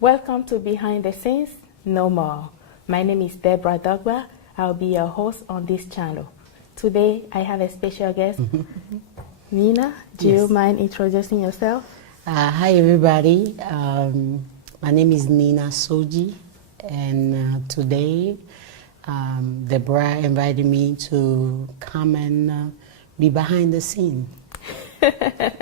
Welcome to Behind the Scenes, No More. My name is Deborah Dogba. I'll be your host on this channel. Today, I have a special guest, Nina. Do you mind introducing yourself? Hi, everybody. My name is Nina Sodji, and today, Deborah invited me to come and be behind the scene.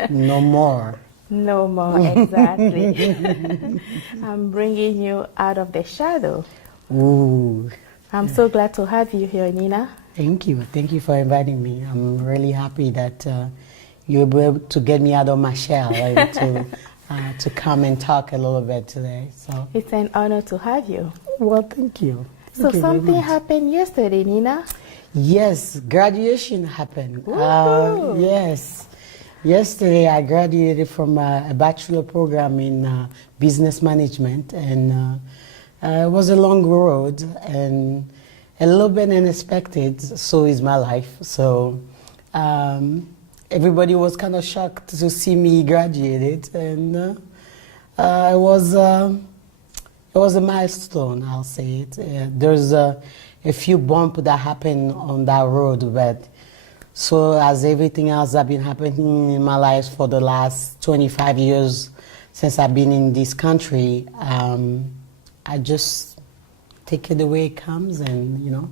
No more. No more, exactly. I'm bringing you out of the shadow. Ooh. I'm so glad to have you here, Nina. Thank you. Thank you for inviting me. I'm really happy that you were able to get me out of my shell and to come and talk a little bit today. So It's an honor to have you. well, thank you. So Thank you very something much. happened yesterday, Nina. Yes, graduation happened. Woohoo! Yes. Yesterday, I graduated from a bachelor program in business management, and it was a long road and a little bit unexpected. So is my life. So everybody was kind of shocked to see me graduated, and it was a milestone. I'll say it. There's a few bumps that happened on that road, but. So as everything else that's been happening in my life for the last 25 years since I've been in this country, I just take it the way it comes and,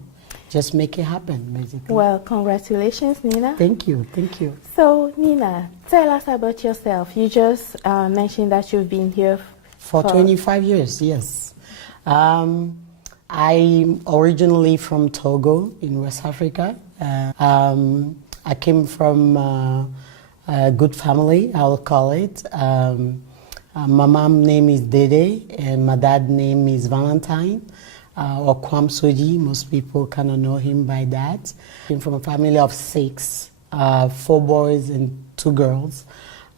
just make it happen, basically. Well, congratulations, Nina. Thank you, thank you. So, Nina, tell us about yourself. You just mentioned that you've been here For 25 years, yes. I'm originally from Togo in West Africa. I came from a good family, I'll call it. My mom's name is Dede, and my dad's name is Valentine, or Sodji. Most people kind of know him by that. Came from a family of 6, 4 boys and 2 girls,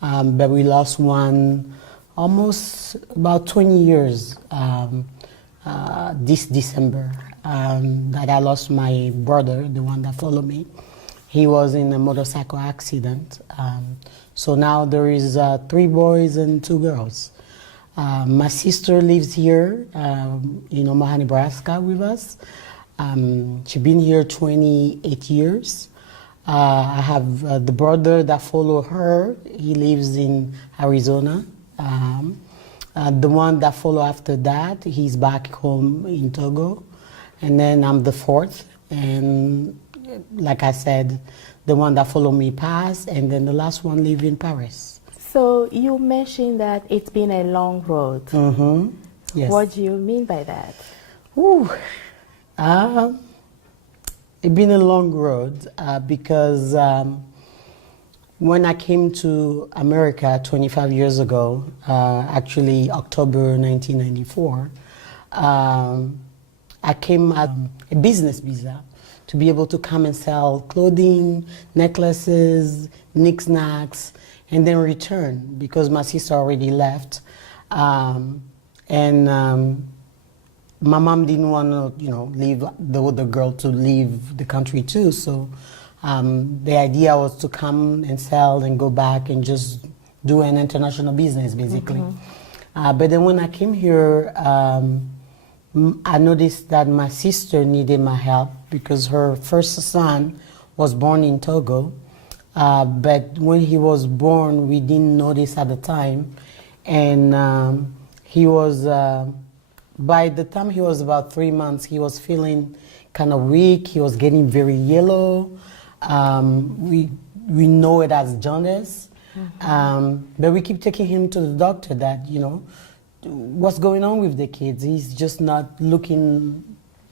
but we lost one almost about 20 years this December. That I lost my brother, the one that followed me. He was in a motorcycle accident. So now there is 3 boys and 2 girls. My sister lives here in Omaha, Nebraska with us. She's been here 28 years. I have the brother that followed her. He lives in Arizona. The one that followed after that, he's back home in Togo. And then I'm the 4th, and like I said, the one that followed me passed, and then the last one live in Paris. So you mentioned that it's been a long road. Mm-hmm. Yes. What do you mean by that? Ooh. It's been a long road because when I came to America 25 years ago, actually October 1994, I came at a business visa to be able to come and sell clothing, necklaces, knickknacks, and then return because my sister already left. My mom didn't want to, leave the other girl to leave the country too. So the idea was to come and sell and go back and just do an international business, basically. Mm-hmm. But then when I came here, I noticed that my sister needed my help because her first son was born in Togo. But when he was born, we didn't notice at the time. And he was, by the time he was about 3 months, he was feeling kind of weak. He was getting very yellow. We know it as jaundice. Mm-hmm. But we keep taking him to the doctor that, what's going on with the kids? He's just not looking,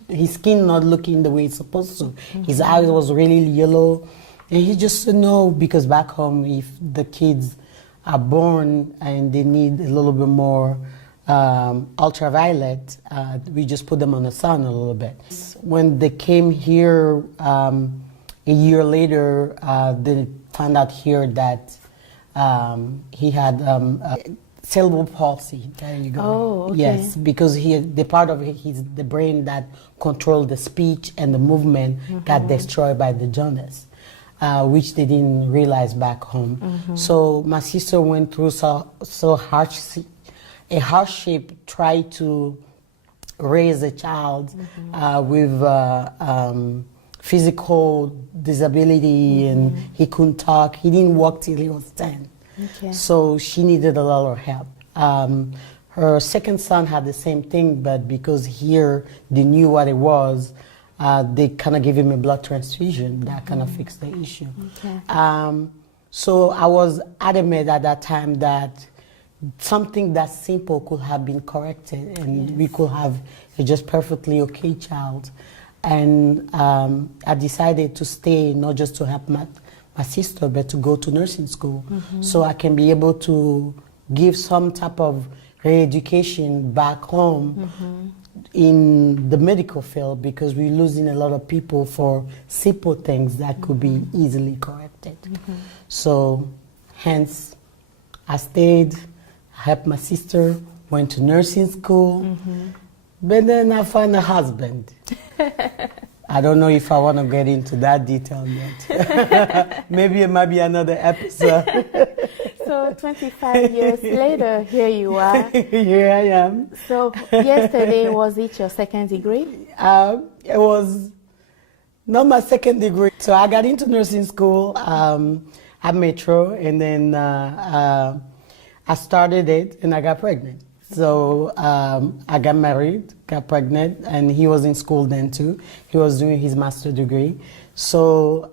his skin not looking the way it's supposed to. Mm-hmm. His eyes was really yellow. And he just said no, because back home, if the kids are born and they need a little bit more ultraviolet, we just put them on the sun a little bit. When they came here a year later, they found out here that he had cerebral palsy. There you go. Oh, okay. Yes, because the part of the brain that controlled the speech and the movement got destroyed by the jaundice, which they didn't realize back home. So my sister went through so a hardship try to raise a child with physical disability, and he couldn't talk. He didn't walk till he was 10. Okay. So she needed a lot of help. Her second son had the same thing, but because here they knew what it was, they kind of gave him a blood transfusion. That kind of fixed the issue. Okay. So I was adamant at that time that something that simple could have been corrected, and we could have a just perfectly okay child. And I decided to stay, not just to help my sister, but to go to nursing school, so I can be able to give some type of re-education back home in the medical field, because we're losing a lot of people for simple things that could be easily corrected. So hence I stayed, helped my sister, went to nursing school, but then I found a husband. I don't know if I want to get into that detail yet. Maybe it might be another episode. So 25 years later, here you are. Here I am. So yesterday, was it your second degree? It was not my second degree. So I got into nursing school at Metro, and then I started it and I got pregnant. So I got married, got pregnant, and he was in school then too. He was doing his master's degree. So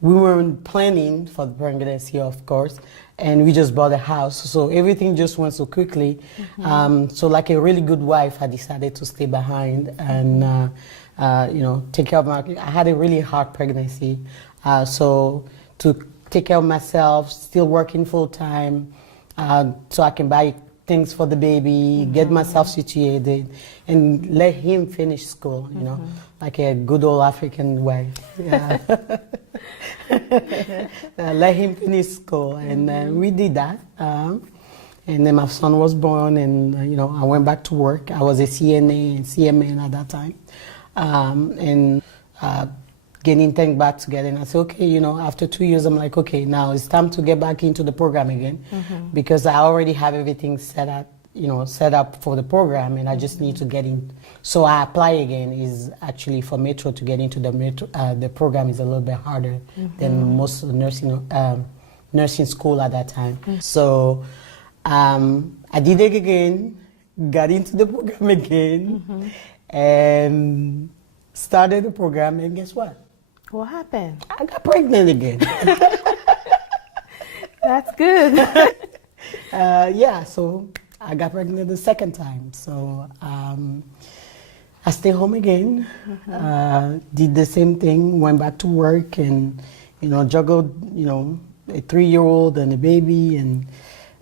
we weren't planning for the pregnancy, of course, and we just bought a house. So everything just went so quickly. So like a really good wife, I decided to stay behind and you know, take care of my. I had a really hard pregnancy, so to take care of myself, still working full time, so I can buy things for the baby, get myself situated, and let him finish school, you know, like a good old African wife. Yeah. Let him finish school, and we did that. And then my son was born, and you know, I went back to work. I was a CNA and CMA at that time, and getting things back together. And I said, okay, you know, after 2 years, I'm like, okay, now it's time to get back into the program again, because I already have everything set up, you know, set up for the program, and I just need to get in. So I apply again. Is actually for Metro to get into the Metro. The program is a little bit harder than most of the nursing school at that time. So I did it again, got into the program again, and started the program. And guess what? What happened? I got pregnant again. That's good. Yeah, so I got pregnant the second time. So I stayed home again, did the same thing, went back to work, and you know, juggled, you know, a 3-year-old and a baby, and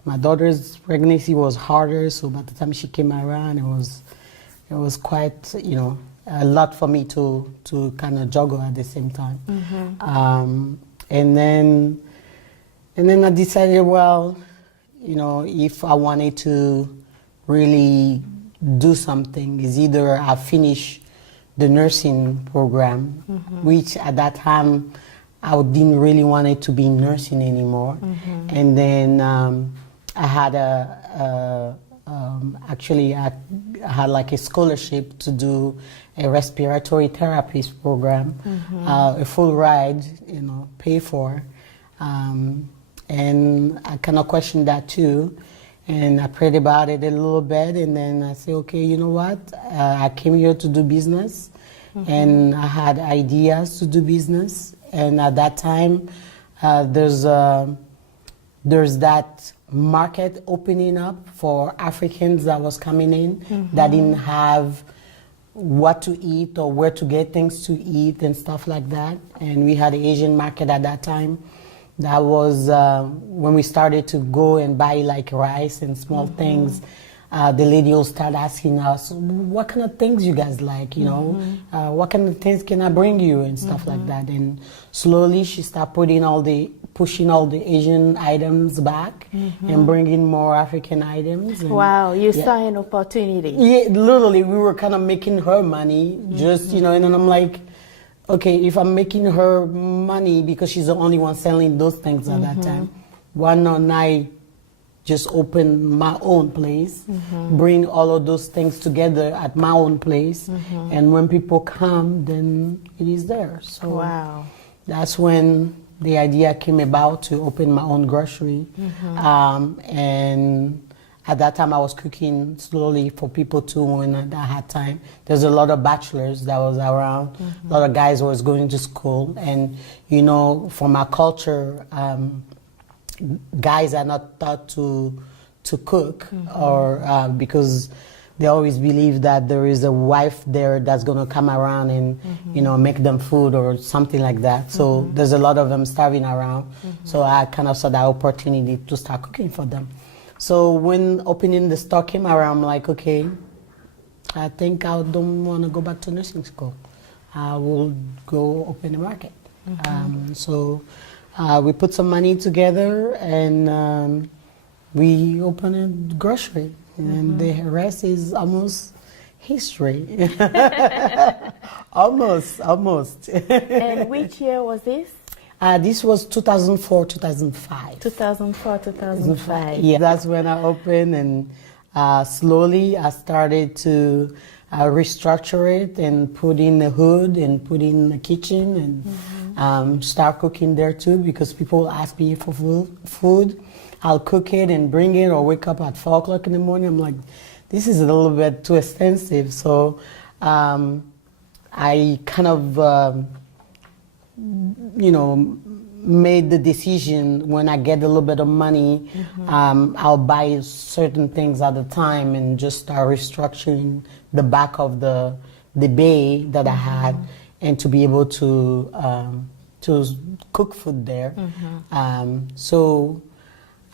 my daughter's pregnancy was harder. So by the time she came around, it was quite, you know, a lot for me to kind of juggle at the same time. And then I decided, well, you know, if I wanted to really do something, is either I finish the nursing program, which at that time I didn't really want it to be nursing anymore. And then I had actually I had like a scholarship to do a respiratory therapist program, a full ride, you know, pay for. And I kind of questioned that too. And I prayed about it a little bit, and then I said, okay, you know what? I came here to do business, and I had ideas to do business. And at that time, there's that market opening up for Africans that was coming in that didn't have what to eat or where to get things to eat and stuff like that. And we had an Asian market at that time. That was when we started to go and buy like rice and small things. The lady will start asking us, what kind of things you guys like, you know? What kind of things can I bring you and stuff like that. And slowly she started pushing all the Asian items back and bringing more African items. And Wow, you saw an opportunity. Yeah, literally, we were kind of making her money, just, you know, and then I'm like, okay, if I'm making her money because she's the only one selling those things at that time, why not I just open my own place, bring all of those things together at my own place, and when people come, then it is there. So Wow. that's when the idea came about to open my own grocery. And at that time, I was cooking slowly for people too when I had time. There's a lot of bachelors that was around. A lot of guys was going to school. And, you know, from our culture, guys are not taught to cook or because they always believe that there is a wife there that's going to come around and, you know, make them food or something like that. So there's a lot of them starving around. So I kind of saw that opportunity to start cooking for them. So when opening the store came around, I'm like, okay, I think I don't want to go back to nursing school. I will go open a market. So we put some money together and we opened a grocery. And the rest is almost history. almost. And which year was this? This was 2004, 2005. 2004, 2005. Yeah, that's when I opened, and slowly I started to restructure it and put in the hood and put in the kitchen and start cooking there too, because people ask me for food. I'll cook it and bring it, or wake up at 4 o'clock in the morning. I'm like, this is a little bit too expensive. So I kind of, you know, made the decision when I get a little bit of money, I'll buy certain things at a time and just start restructuring the back of the bay that I had, and to be able to cook food there. So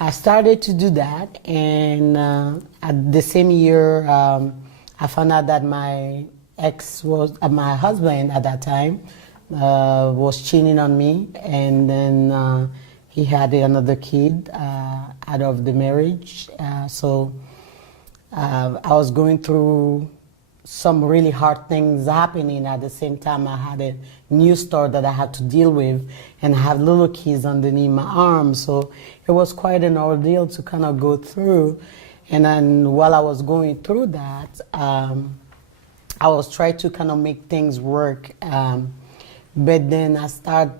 I started to do that, and at the same year, I found out that my my husband at that time, was cheating on me, and then he had another kid out of the marriage. So I was going through some really hard things happening at the same time. I had a new store that I had to deal with, and I have little kids underneath my arms. So it was quite an ordeal to kind of go through. And then while I was going through that, I was trying to kind of make things work. But then I start,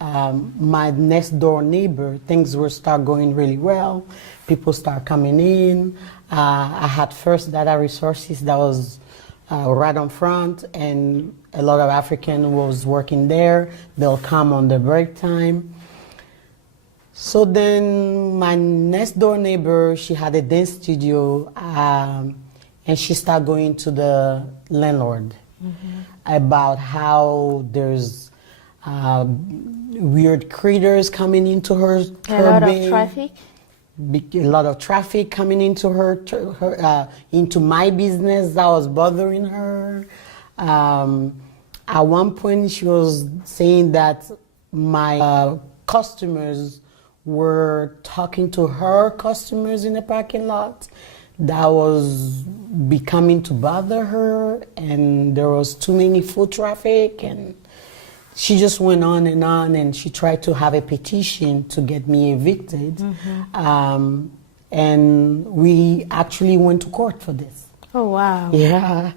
my next door neighbor, things were start going really well. People start coming in. I had First Data Resources that was right on front, and a lot of African was working there. They'll come on the break time. So then my next door neighbor, she had a dance studio, and she started going to the landlord about how there's weird critters coming into her A lot bay. of traffic? A lot of traffic coming into her into my business that was bothering her. At one point, she was saying that my customers were talking to her customers in the parking lot. That was becoming to bother her, and there was too many foot traffic, and she just went on, and she tried to have a petition to get me evicted. And we actually went to court for this. Oh, wow. Yeah.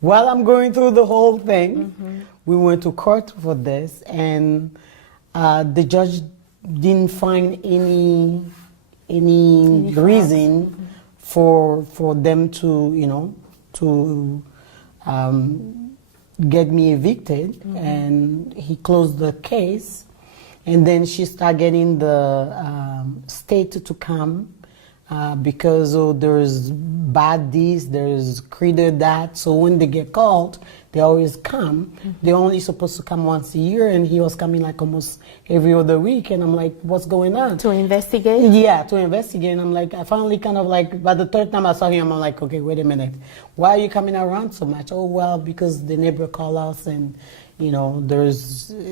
While I'm going through the whole thing, we went to court for this, and the judge didn't find any reason for them to, you know, to get me evicted, and he closed the case. And then she started getting the state to come because there's bad this, there's critter that. So when they get called, they always come. They're only supposed to come once a year, and he was coming like almost every other week. And I'm like, what's going on? To investigate? Yeah, to investigate. And I'm like, I finally kind of like, by the third time I saw him, I'm like, okay, wait a minute. Why are you coming around so much? Oh, well, because the neighbor called us, and, you know,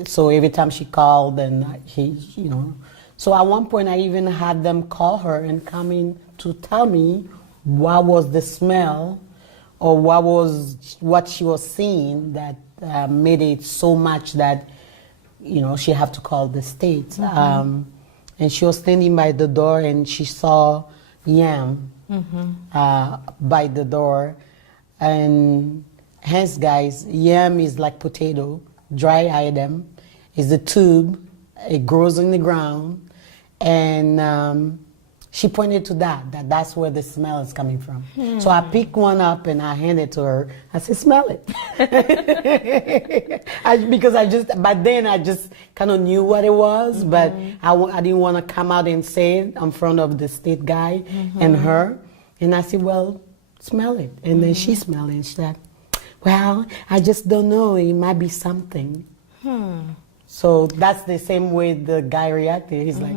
so every time she called, and he, you know. So at one point, I even had them call her and come in to tell me what was the smell, or what she was seeing that made it so much that, you know, she have to call the state. and she was standing by the door, and she saw yam by the door. And hence, guys, yam is like potato, dry item. It's a tube. It grows in the ground, and she pointed to that's where the smell is coming from. So I picked one up and I handed it to her. I said, smell it. But then I just kind of knew what it was, but I didn't want to come out and say it in front of the state guy and her. And I said, well, smell it. And then she smelled it and she said, well, I just don't know. It might be something. So that's the same way the guy reacted. He's like,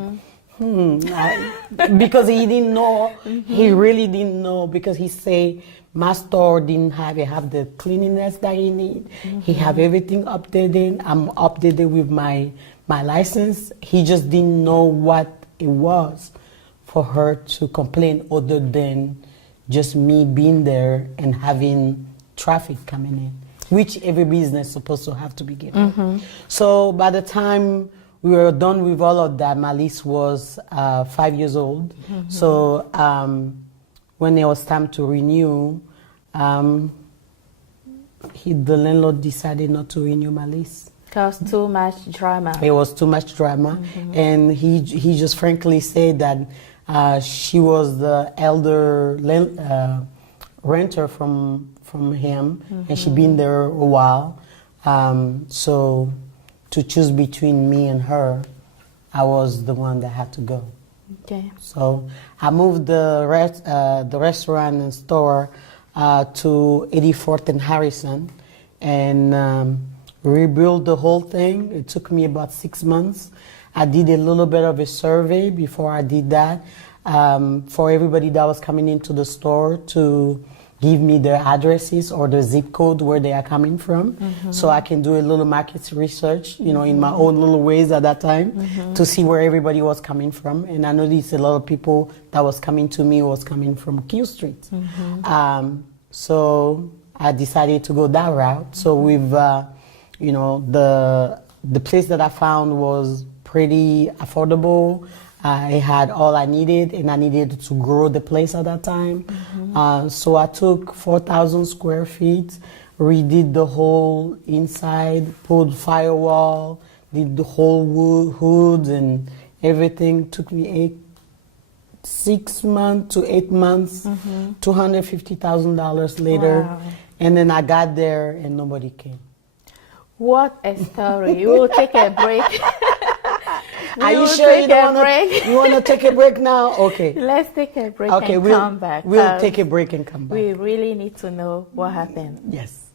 because he didn't know, he really didn't know, because he say my store didn't have the cleanliness that he need. He have everything updated. I'm updated with my license. He just didn't know what it was for her to complain, other than just me being there and having traffic coming in, which every business is supposed to have to be given. So by the time we were done with all of that, my lease was 5 years old. So when it was time to renew, the landlord decided not to renew my lease. Because too much drama. It was too much drama. And he just frankly said that she was the elder renter from him, and she'd been there a while. So to choose between me and her, I was the one that had to go. Okay. So I moved the restaurant and store to 84th and Harrison, and rebuilt the whole thing. It took me about 6 months. I did a little bit of a survey before I did that, for everybody that was coming into the store to give me their addresses or the zip code where they are coming from, so I can do a little market research, in my own little ways at that time, to see where everybody was coming from. And I noticed a lot of people that was coming to me was coming from Q Street. So I decided to go that route. So with, the place that I found was pretty affordable. I had all I needed, and I needed to grow the place at that time. So I took 4,000 square feet, redid the whole inside, put firewall, did the whole hood and everything. Took me 6 months to 8 months, $250,000 later. Wow. And then I got there and nobody came. What a story. We'll take a break. Are you sure you want to take a break now? Okay. Let's take a break Okay, and come back. We'll take a break and come back. We really need to know what happened. Yes.